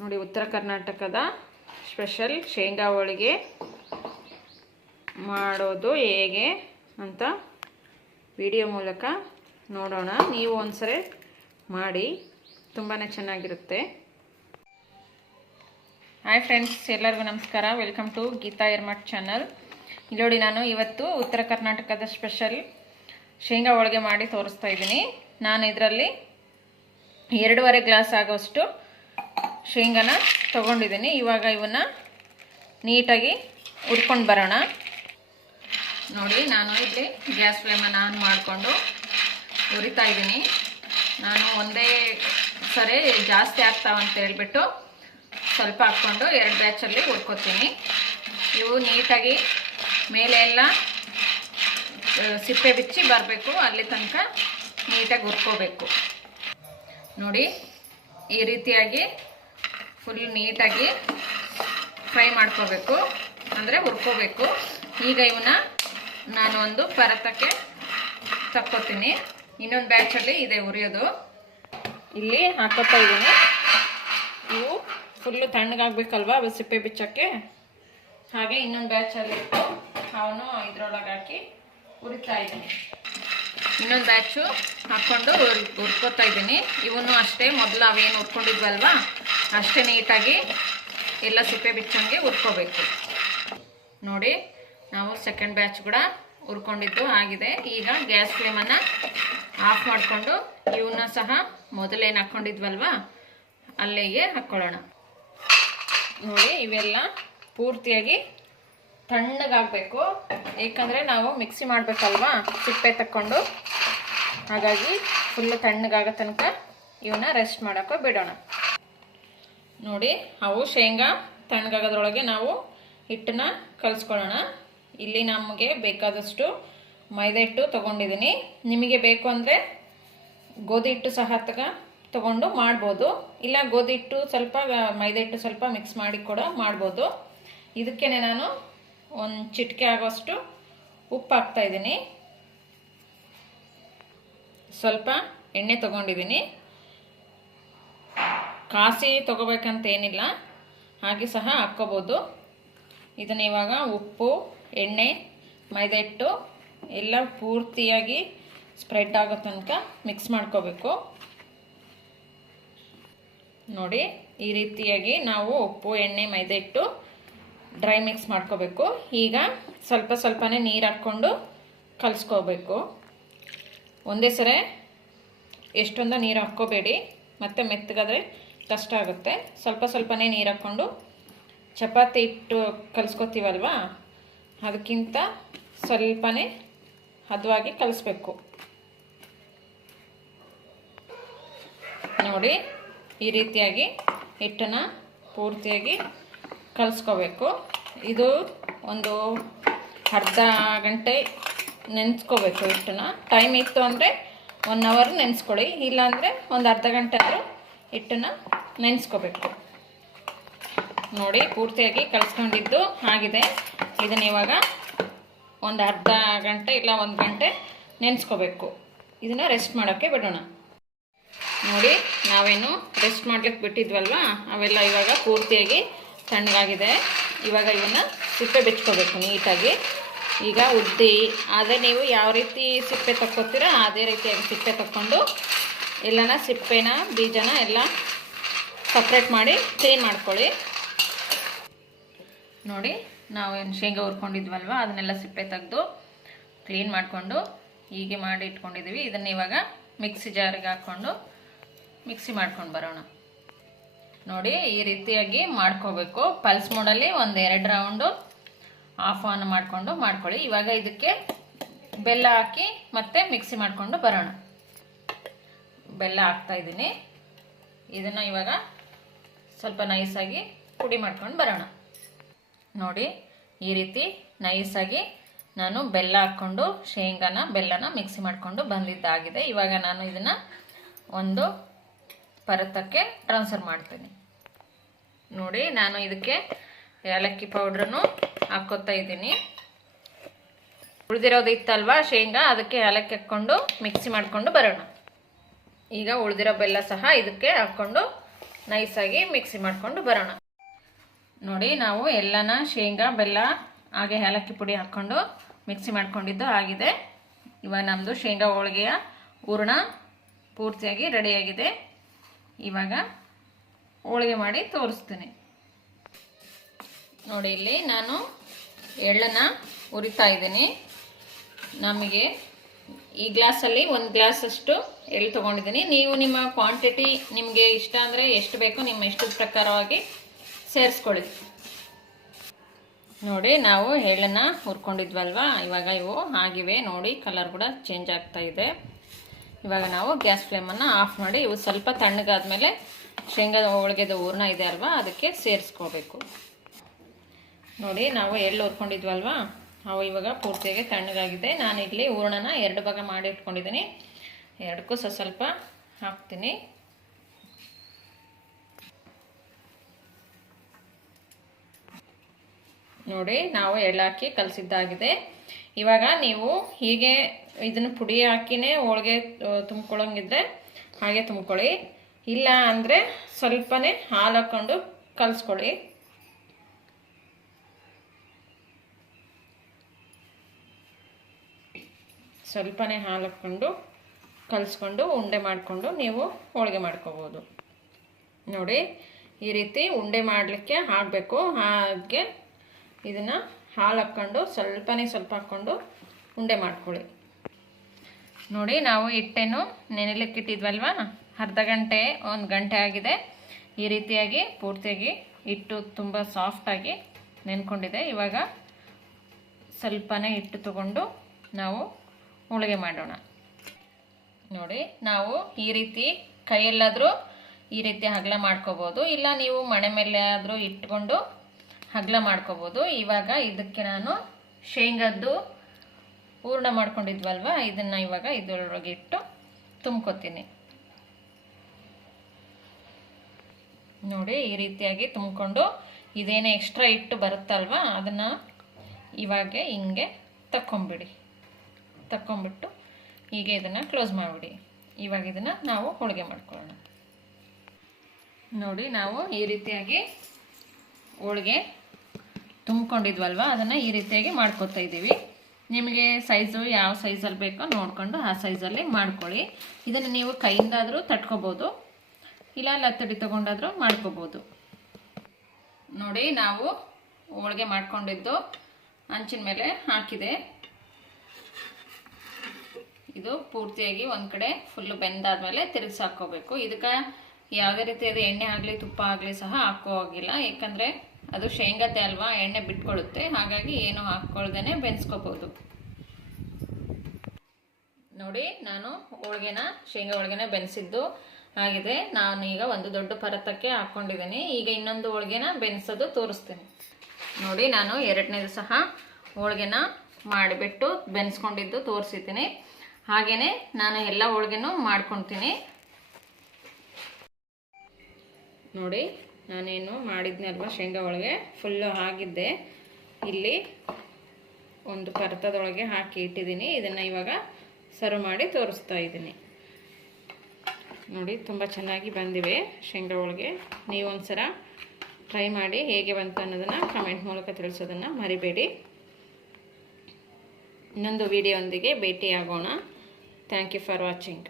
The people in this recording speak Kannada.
ನೋಡಿ ಉತ್ತರ ಕರ್ನಾಟಕದ ಸ್ಪೆಷಲ್ ಶೇಂಗಾ ಹೋಳಿಗೆ ಮಾಡೋದು ಹೇಗೆ ಅಂತ ವಿಡಿಯೋ ಮೂಲಕ ನೋಡೋಣ. ನೀವು ಒಂದ್ಸರಿ ಮಾಡಿ, ತುಂಬಾ ಚೆನ್ನಾಗಿರುತ್ತೆ. ಹಾಯ್ ಫ್ರೆಂಡ್ಸ್, ಎಲ್ಲರಿಗೂ ನಮಸ್ಕಾರ. Welcome to Geeta Hiremath channel. ಇಲ್ಲಿ ನೋಡಿ, ನಾನು ಇವತ್ತು ಉತ್ತರ ಕರ್ನಾಟಕದ ಸ್ಪೆಷಲ್ ಶೇಂಗಾ ಹೋಳಿಗೆ ಮಾಡಿ ತೋರಿಸ್ತಾ ಇದ್ದೀನಿ. ನಾನು ಇದರಲ್ಲಿ 2.5 ಗ್ಲಾಸ್ ಆಗೋಷ್ಟು ಶೇಂಗಾನ ತೊಗೊಂಡಿದ್ದೀನಿ. ಇವಾಗ ಇವನ್ನ ನೀಟಾಗಿ ಹುರ್ಕೊಂಡು ಬರೋಣ. ನೋಡಿ, ನಾನು ಇಲ್ಲಿ ಗ್ಯಾಸ್ ಫ್ಲೇಮನ್ನು ಆನ್ ಮಾಡಿಕೊಂಡು ಹುರಿತಾ ಇದ್ದೀನಿ. ನಾನು ಒಂದೇ ಸರಿ ಜಾಸ್ತಿ ಆಗ್ತಾವಂತ ಹೇಳ್ಬಿಟ್ಟು ಸ್ವಲ್ಪ ಹಾಕ್ಕೊಂಡು 2 ಬ್ಯಾಚಲ್ಲಿ ಹುರ್ಕೋತೀನಿ. ಇವು ನೀಟಾಗಿ ಮೇಲೆ ಎಲ್ಲ ಸಿಪ್ಪೆ ಬಿಚ್ಚಿ ಬರಬೇಕು, ಅಲ್ಲಿ ತನಕ ನೀಟಾಗಿ ಹುರ್ಕೋಬೇಕು. ನೋಡಿ, ಈ ರೀತಿಯಾಗಿ ಫುಲ್ ನೀಟಾಗಿ ಫ್ರೈ ಮಾಡ್ಕೋಬೇಕು, ಅಂದರೆ ಹುರ್ಕೋಬೇಕು. ಈಗ ಇವನ್ನ ನಾನು ಒಂದು ಪರತಕ್ಕೆ ತಕ್ಕೋತೀನಿ. ಇನ್ನೊಂದು ಬ್ಯಾಚಲ್ಲಿ ಇದೆ ಹುರಿಯೋದು. ಇಲ್ಲಿ ಹಾಕೋತಾ ಇದ್ದೀನಿ. ಇವು ಫುಲ್ಲು ತಣ್ಣಗಾಗಬೇಕಲ್ವಾ ಅವು ಸಿಪ್ಪೆ ಬಿಚ್ಚೋಕ್ಕೆ. ಹಾಗೆ ಇನ್ನೊಂದು ಬ್ಯಾಚಲ್ಲಿ ಇಟ್ಟು ಅವನು ಇದ್ರೊಳಗೆ ಹಾಕಿ ಹುರಿತಾ ಇದ್ದೀನಿ. ಇನ್ನೊಂದು ಬ್ಯಾಚು ಹಾಕ್ಕೊಂಡು ಹುರ್ಕೋತಾ ಇದ್ದೀನಿ. ಇವನು ಅಷ್ಟೇ, ಮೊದಲು ಅವೇನು ಹುರ್ಕೊಂಡಿದ್ವಲ್ವಾ ಅಷ್ಟೇ ನೀಟಾಗಿ ಎಲ್ಲ ಸಿಪ್ಪೆ ಬಿಚ್ಚಂಗೆ ಹುರ್ಕೋಬೇಕು. ನೋಡಿ, ನಾವು ಸೆಕೆಂಡ್ ಬ್ಯಾಚ್ ಕೂಡ ಹುರ್ಕೊಂಡಿದ್ದು ಆಗಿದೆ. ಈಗ ಗ್ಯಾಸ್ ಫ್ಲೇಮನ್ನು ಆಫ್ ಮಾಡಿಕೊಂಡು ಇವನ್ನ ಸಹ ಮೊದಲೇನು ಹಾಕ್ಕೊಂಡಿದ್ವಲ್ವಾ ಅಲ್ಲಿಗೆ ಹಾಕ್ಕೊಳ್ಳೋಣ. ನೋಡಿ, ಇವೆಲ್ಲ ಪೂರ್ತಿಯಾಗಿ ತಣ್ಣಗಾಗಬೇಕು, ಏಕೆಂದರೆ ನಾವು ಮಿಕ್ಸಿ ಮಾಡಬೇಕಲ್ವಾ ಸಿಪ್ಪೆ ತಕ್ಕೊಂಡು. ಹಾಗಾಗಿ ಫುಲ್ಲು ತಣ್ಣಗಾಗೋ ತನಕ ಇವನ್ನ ರೆಸ್ಟ್ ಮಾಡೋಕ್ಕೆ ಬಿಡೋಣ. ನೋಡಿ, ಅವು ಶೇಂಗಾ ತಣ್ಣಗಾಗೋದ್ರೊಳಗೆ ನಾವು ಹಿಟ್ಟನ್ನ ಕಲಿಸ್ಕೊಳ್ಳೋಣ. ಇಲ್ಲಿ ನಮಗೆ ಬೇಕಾದಷ್ಟು ಮೈದಾ ಹಿಟ್ಟು ತೊಗೊಂಡಿದ್ದೀನಿ. ನಿಮಗೆ ಬೇಕು ಅಂದರೆ ಗೋಧಿ ಹಿಟ್ಟು ಸಹ ತೊಗೊಂಡು ಮಾಡ್ಬೋದು, ಇಲ್ಲ ಗೋಧಿ ಹಿಟ್ಟು ಸ್ವಲ್ಪ ಮೈದಾ ಹಿಟ್ಟು ಸ್ವಲ್ಪ ಮಿಕ್ಸ್ ಮಾಡಿ ಕೂಡ ಮಾಡ್ಬೋದು. ಇದಕ್ಕೆ ನಾನು ಒಂದು ಚಿಟಿಕೆ ಆಗೋಷ್ಟು ಉಪ್ಪು ಹಾಕ್ತಾಯಿದ್ದೀನಿ. ಸ್ವಲ್ಪ ಎಣ್ಣೆ ತೊಗೊಂಡಿದ್ದೀನಿ. ಕಾಸಿ ತೊಗೋಬೇಕಂತ ಏನಿಲ್ಲ, ಹಾಗೆ ಸಹ ಹಾಕ್ಕೋಬೋದು. ಇದನ್ನು ಇವಾಗ ಉಪ್ಪು, ಎಣ್ಣೆ, ಮೈದಾ ಹಿಟ್ಟು ಎಲ್ಲ ಪೂರ್ತಿಯಾಗಿ ಸ್ಪ್ರೆಡ್ ಆಗೋ ತನಕ ಮಿಕ್ಸ್ ಮಾಡ್ಕೋಬೇಕು. ನೋಡಿ, ಈ ರೀತಿಯಾಗಿ ನಾವು ಉಪ್ಪು, ಎಣ್ಣೆ, ಮೈದಾ ಹಿಟ್ಟು ಡ್ರೈ ಮಿಕ್ಸ್ ಮಾಡ್ಕೋಬೇಕು. ಈಗ ಸ್ವಲ್ಪ ಸ್ವಲ್ಪನೇ ನೀರು ಹಾಕ್ಕೊಂಡು ಕಲಿಸ್ಕೋಬೇಕು. ಒಂದೇ ಸರಿ ಎಷ್ಟೊಂದು ನೀರು ಹಾಕ್ಕೋಬೇಡಿ, ಮತ್ತು ಮೆತ್ತಗಾದರೆ ಕಷ್ಟ ಆಗುತ್ತೆ. ಸ್ವಲ್ಪ ಸ್ವಲ್ಪನೇ ನೀರು ಹಾಕ್ಕೊಂಡು ಚಪಾತಿ ಹಿಟ್ಟು ಕಲಿಸ್ಕೊತೀವಲ್ವಾ ಅದಕ್ಕಿಂತ ಸ್ವಲ್ಪನೇ ಹದವಾಗಿ ಕಲಿಸ್ಬೇಕು. ನೋಡಿ, ಈ ರೀತಿಯಾಗಿ ಹಿಟ್ಟನ್ನು ಪೂರ್ತಿಯಾಗಿ ಕಲಿಸ್ಕೋಬೇಕು. ಇದು ಒಂದು ಅರ್ಧ ಗಂಟೆ ನೆನೆಸ್ಕೋಬೇಕು ಹಿಟ್ಟನ್ನು. ಟೈಮ್ ಇತ್ತು ಅಂದರೆ 1 ಅವರ್ ನೆನೆಸ್ಕೊಳ್ಳಿ, ಇಲ್ಲಾಂದರೆ ಒಂದು ಅರ್ಧ ಗಂಟೆ ಆದರೂ ಹಿಟ್ಟನ್ನು ನೆನೆಸ್ಕೋಬೇಕು. ನೋಡಿ, ಪೂರ್ತಿಯಾಗಿ ಕಲಿಸ್ಕೊಂಡಿದ್ದು ಆಗಿದೆ. ಇದನ್ನು ಇವಾಗ ಒಂದು ಅರ್ಧ ಗಂಟೆ ಇಲ್ಲ 1 ಗಂಟೆ ನೆನೆಸ್ಕೋಬೇಕು. ಇದನ್ನು ರೆಸ್ಟ್ ಮಾಡೋಕ್ಕೆ ಬಿಡೋಣ. ನೋಡಿ, ನಾವೇನು ರೆಸ್ಟ್ ಮಾಡ್ಲಿಕ್ಕೆ ಬಿಟ್ಟಿದ್ವಲ್ವ ಅವೆಲ್ಲ ಇವಾಗ ಪೂರ್ತಿಯಾಗಿ ತಣ್ಣಗಾಗಿದೆ. ಇವಾಗ ಇವನ್ನ ಸಿಪ್ಪೆ ಬಿಚ್ಕೋಬೇಕು ನೀಟಾಗಿ. ಈಗ ಉದ್ದಿ ಆದರೆ ನೀವು ಯಾವ ರೀತಿ ಸಿಪ್ಪೆ ತಕ್ಕೋತೀರ ಅದೇ ರೀತಿಯಾಗಿ ಸಿಪ್ಪೆ ತಕ್ಕೊಂಡು ಎಲ್ಲನ ಸಿಪ್ಪೆನ ಬೀಜನ ಎಲ್ಲ ಸಪ್ರೇಟ್ ಮಾಡಿ ಕ್ಲೀನ್ ಮಾಡ್ಕೊಳ್ಳಿ. ನೋಡಿ, ನಾವೇನು ಶೇಂಗಾ ಹುರ್ಕೊಂಡಿದ್ವಲ್ವ ಅದನ್ನೆಲ್ಲ ಸಿಪ್ಪೆ ತೆಗೆದು ಕ್ಲೀನ್ ಮಾಡಿಕೊಂಡು ಹೀಗೆ ಮಾಡಿ ಇಟ್ಕೊಂಡಿದ್ದೀವಿ. ಇದನ್ನು ಇವಾಗ ಮಿಕ್ಸಿ ಜಾರಿಗೆ ಹಾಕ್ಕೊಂಡು ಮಿಕ್ಸಿ ಮಾಡ್ಕೊಂಡು ಬರೋಣ. ನೋಡಿ, ಈ ರೀತಿಯಾಗಿ ಮಾಡ್ಕೋಬೇಕು. ಪಲ್ಸ್ ಮೋಡಲ್ಲಿ 1-2 ರೌಂಡು ಆಫ್ ಆನ್ ಮಾಡಿಕೊಂಡು ಮಾಡ್ಕೊಳ್ಳಿ. ಇವಾಗ ಇದಕ್ಕೆ ಬೆಲ್ಲ ಹಾಕಿ ಮತ್ತೆ ಮಿಕ್ಸಿ ಮಾಡಿಕೊಂಡು ಬರೋಣ. ಬೆಲ್ಲ ಹಾಕ್ತಾಯಿದ್ದೀನಿ. ಇದನ್ನು ಇವಾಗ ಸ್ವಲ್ಪ ನೈಸಾಗಿ ಪುಡಿ ಮಾಡ್ಕೊಂಡು ಬರೋಣ. ನೋಡಿ, ಈ ರೀತಿ ನೈಸಾಗಿ ನಾನು ಬೆಲ್ಲ ಹಾಕ್ಕೊಂಡು ಬೆಲ್ಲನ ಮಿಕ್ಸಿ ಮಾಡಿಕೊಂಡು ಬಂದಿದ್ದಾಗಿದೆ. ಇವಾಗ ನಾನು ಇದನ್ನು ಒಂದು ಪರತಕ್ಕೆ ಟ್ರಾನ್ಸ್ಫರ್ ಮಾಡ್ತೀನಿ. ನೋಡಿ, ನಾನು ಇದಕ್ಕೆ ಏಲಕ್ಕಿ ಪೌಡ್ರನ್ನು ಹಾಕ್ಕೋತಾ ಇದ್ದೀನಿ. ಉಳಿದಿರೋದು ಇತ್ತಲ್ವಾ ಶೇಂಗಾ, ಅದಕ್ಕೆ ಏಲಕ್ಕಿ ಹಾಕ್ಕೊಂಡು ಮಿಕ್ಸಿ ಮಾಡಿಕೊಂಡು ಬರೋಣ. ಈಗ ಉಳಿದಿರೋ ಬೆಲ್ಲ ಸಹ ಇದಕ್ಕೆ ಹಾಕ್ಕೊಂಡು ನೈಸಾಗಿ ಮಿಕ್ಸಿ ಮಾಡ್ಕೊಂಡು ಬರೋಣ. ನೋಡಿ ನಾವು ಎಲ್ಲನ ಶೇಂಗಾ ಬೆಲ್ಲ ಹಾಗೆ ಏಲಕ್ಕಿ ಪುಡಿ ಹಾಕ್ಕೊಂಡು ಮಿಕ್ಸಿ ಮಾಡ್ಕೊಂಡಿದ್ದು ಆಗಿದೆ. ಇವಾಗ ನಮ್ಮದು ಶೇಂಗಾ ಹೋಳಿಗೆಯ ಹೂರಣ ಪೂರ್ತಿಯಾಗಿ ರೆಡಿಯಾಗಿದೆ. ಇವಾಗ ಹೋಳಿಗೆ ಮಾಡಿ ತೋರಿಸ್ತೀನಿ. ನೋಡಿ ಇಲ್ಲಿ ನಾನು ಎಳ್ಳನ್ನು ಹುರಿತಾ ಇದ್ದೀನಿ. ನಮಗೆ ಈ ಗ್ಲಾಸಲ್ಲಿ 1 ಗ್ಲಾಸಷ್ಟು ಎಳ್ಳು ತೊಗೊಂಡಿದ್ದೀನಿ. ನೀವು ನಿಮ್ಮ ಕ್ವಾಂಟಿಟಿ ನಿಮಗೆ ಇಷ್ಟ ಅಂದರೆ ಎಷ್ಟು ಬೇಕೋ ನಿಮ್ಮ ಇಷ್ಟದ ಪ್ರಕಾರವಾಗಿ ಸೇರಿಸ್ಕೊಳ್ಳಿ. ನೋಡಿ ನಾವು ಎಳ್ಳನ್ನು ಹುರ್ಕೊಂಡಿದ್ವಲ್ವ, ಇವಾಗ ಇವು ಆಗಿವೆ. ನೋಡಿ ಕಲರ್ ಕೂಡ ಚೇಂಜ್ ಆಗ್ತಾ ಇದೆ. ಇವಾಗ ನಾವು ಗ್ಯಾಸ್ ಫ್ಲೇಮನ್ನು ಆಫ್ ಮಾಡಿ ಇವು ಸ್ವಲ್ಪ ತಣ್ಣಗಾದ್ಮೇಲೆ ಶೇಂಗಾದ ಹೋಳಿಗೆದ ಹೂರಣ ಇದೆ ಅಲ್ವಾ, ಅದಕ್ಕೆ ಸೇರಿಸ್ಕೋಬೇಕು. ನೋಡಿ ನಾವು ಎಳ್ಳು ಹುರ್ಕೊಂಡಿದ್ವಲ್ವ, ಅವು ಇವಾಗ ಪೂರ್ತಿಯಾಗಿ ತಣ್ಣಗಾಗಿದೆ. ನಾನು ಇಲ್ಲಿ ಹೂರಣನ 2 ಭಾಗ ಮಾಡಿ ಇಟ್ಕೊಂಡಿದ್ದೀನಿ. ಎರಡಕ್ಕೂ ಸ್ವಲ್ಪ ಹಾಕ್ತೀನಿ. ನೋಡಿ ನಾವು ಎಳ್ಳು ಹಾಕಿ ಕಲಸಿದ್ದಾಗಿದೆ. ಇವಾಗ ನೀವು ಹೀಗೆ ಇದನ್ನು ಪುಡಿ ಹಾಕಿನೇ ಹೋಳಿಗೆ ತುಂಬ್ಕೊಳ್ಳೋಂಗಿದ್ರೆ ಹಾಗೆ ತುಂಬ್ಕೊಳ್ಳಿ. ಇಲ್ಲ ಅಂದರೆ ಸ್ವಲ್ಪನೇ ಹಾಲು ಹಾಕ್ಕೊಂಡು ಕಲಿಸ್ಕೊಳ್ಳಿ. ಸ್ವಲ್ಪನೇ ಹಾಲು ಹಾಕ್ಕೊಂಡು ಕಲಿಸ್ಕೊಂಡು ಉಂಡೆ ಮಾಡಿಕೊಂಡು ನೀವು ಹೋಳಿಗೆ ಮಾಡ್ಕೋಬೋದು. ನೋಡಿ ಈ ರೀತಿ ಉಂಡೆ ಮಾಡಲಿಕ್ಕೆ ಆಗಬೇಕು. ಹಾಗೆ ಇದನ್ನು ಹಾಲು ಹಾಕ್ಕೊಂಡು ಸ್ವಲ್ಪ ಹಾಕ್ಕೊಂಡು ಉಂಡೆ ಮಾಡ್ಕೊಳ್ಳಿ. ನೋಡಿ ನಾವು ಹಿಟ್ಟನ್ನು ನೆನೆಲಿಕ್ಕೆ ಇಟ್ಟಿದ್ವಲ್ವ, ಅರ್ಧ ಗಂಟೆ 1 ಗಂಟೆ ಆಗಿದೆ. ಈ ರೀತಿಯಾಗಿ ಪೂರ್ತಿಯಾಗಿ ಹಿಟ್ಟು ತುಂಬ ಸಾಫ್ಟಾಗಿ ನೆನ್ಕೊಂಡಿದೆ. ಇವಾಗ ಸ್ವಲ್ಪನೇ ಹಿಟ್ಟು ತಗೊಂಡು ನಾವು ಹೋಳಿಗೆ ಮಾಡೋಣ. ನೋಡಿ ನಾವು ಈ ರೀತಿ ಕೈಯಲ್ಲಾದರೂ ಈ ರೀತಿ ಅಗಲ ಮಾಡ್ಕೋಬೋದು, ಇಲ್ಲ ನೀವು ಮಣೆ ಮೇಲೆ ಆದರೂ ಇಟ್ಕೊಂಡು ಅಗಲ ಮಾಡ್ಕೋಬೋದು. ಇವಾಗ ಇದಕ್ಕೆ ನಾನು ಶೇಂಗದ್ದು ಹೂರಣ ಮಾಡ್ಕೊಂಡಿದ್ವಲ್ವ, ಇದನ್ನು ಇವಾಗ ಇದರೊಳಗೆ ಇಟ್ಟು ತುಂಬ್ಕೊತೀನಿ. ನೋಡಿ ಈ ರೀತಿಯಾಗಿ ತುಂಬಿಕೊಂಡು ಇದೇನೇ ಎಕ್ಸ್ಟ್ರಾ ಹಿಟ್ಟು ಬರುತ್ತಲ್ವ, ಅದನ್ನು ಇವಾಗ ಹಿಂಗೆ ತಕ್ಕೊಂಬಿಟ್ಟು ಹೀಗೆ ಇದನ್ನು ಕ್ಲೋಸ್ ಮಾಡಿಬಿಡಿ. ಇವಾಗ ಇದನ್ನು ನಾವು ಹೋಳಿಗೆ ಮಾಡ್ಕೊಳ್ಳೋಣ. ನೋಡಿ ನಾವು ಈ ರೀತಿಯಾಗಿ ಹೋಳಿಗೆ ತುಂಬಿಕೊಂಡಿದ್ವಲ್ವ, ಅದನ್ನು ಈ ರೀತಿಯಾಗಿ ಮಾಡ್ಕೊತಾ ಇದ್ದೀವಿ. ನಿಮಗೆ ಸೈಜು ಯಾವ ಸೈಜಲ್ಲಿ ಬೇಕೋ ನೋಡಿಕೊಂಡು ಆ ಸೈಜಲ್ಲಿ ಮಾಡ್ಕೊಳ್ಳಿ. ಇದನ್ನು ನೀವು ಕೈಯಿಂದಾದರೂ ತಟ್ಕೋಬೋದು, ಇಲ್ಲ ಲತ್ತಡಿ ತೊಗೊಂಡಾದರೂ ಮಾಡ್ಕೋಬೋದು. ನೋಡಿ ನಾವು ಹೋಳಿಗೆ ಮಾಡ್ಕೊಂಡಿದ್ದು ಹಂಚಿನ ಮೇಲೆ ಹಾಕಿದೆ. ಇದು ಪೂರ್ತಿಯಾಗಿ ಒಂದು ಕಡೆ ಫುಲ್ಲು ಬೆಂದಾದ್ಮೇಲೆ ತಿರುಗಿಸಿ ಹಾಕ್ಕೋಬೇಕು. ಇದಕ್ಕೆ ಯಾವುದೇ ರೀತಿಯಾದ ಎಣ್ಣೆ ಆಗಲಿ ತುಪ್ಪ ಆಗಲಿ ಸಹ ಹಾಕೋ ಹೋಗಿಲ್ಲ, ಯಾಕಂದರೆ ಅದು ಶೇಂಗದ್ದೇ ಅಲ್ವಾ, ಎಣ್ಣೆ ಬಿಟ್ಕೊಳ್ಳುತ್ತೆ. ಹಾಗಾಗಿ ಏನು ಹಾಕ್ಕೊಳ್ದೇ ಬೆನ್ಸ್ಕೋಬೋದು. ನೋಡಿ ನಾನು ಶೇಂಗಾ ಹೋಳಿಗೆನ ಬೆನೆಸಿದ್ದು ಆಗಿದೆ. ನಾನು ಈಗ ಒಂದು ದೊಡ್ಡ ಪರತಕ್ಕೆ ಹಾಕ್ಕೊಂಡಿದ್ದೀನಿ. ಈಗ ಇನ್ನೊಂದು ಹೋಳಿಗೆನ ಬೆನೆಸೋದು ತೋರಿಸ್ತೀನಿ. ನೋಡಿ ನಾನು 2ನೇದು ಸಹ ಹೋಳಿಗೆನ ಮಾಡಿಬಿಟ್ಟು ಬೆನೆಸ್ಕೊಂಡಿದ್ದು ತೋರಿಸಿದ್ದೀನಿ. ಹಾಗೆಯೇ ನಾನು ಎಲ್ಲ ಹೋಳಿಗೆನೂ ಮಾಡ್ಕೊತೀನಿ. ನೋಡಿ ನಾನೇನು ಮಾಡಿದ್ನಲ್ವ ಶೇಂಗಾ ಹೋಳಿಗೆ ಫುಲ್ಲು ಆಗಿದ್ದೆ. ಇಲ್ಲಿ ಒಂದು ಪರತದೊಳಗೆ ಹಾಕಿ ಇಟ್ಟಿದ್ದೀನಿ. ಇದನ್ನು ಇವಾಗ ಸರ್ವ್ ಮಾಡಿ ತೋರಿಸ್ತಾ ಇದ್ದೀನಿ. ನೋಡಿ ತುಂಬ ಚೆನ್ನಾಗಿ ಬಂದಿವೆ ಶೇಂಗಾ ಹೋಳಿಗೆ. ನೀವು ಒಂದ್ಸಲ ಟ್ರೈ ಮಾಡಿ ಹೇಗೆ ಬಂತು ಅನ್ನೋದನ್ನು ಕಮೆಂಟ್ ಮೂಲಕ ತಿಳಿಸೋದನ್ನು ಮರಿಬೇಡಿ. ಇನ್ನೊಂದು ವಿಡಿಯೋದೊಂದಿಗೆ ಭೇಟಿಯಾಗೋಣ. Thank you for watching.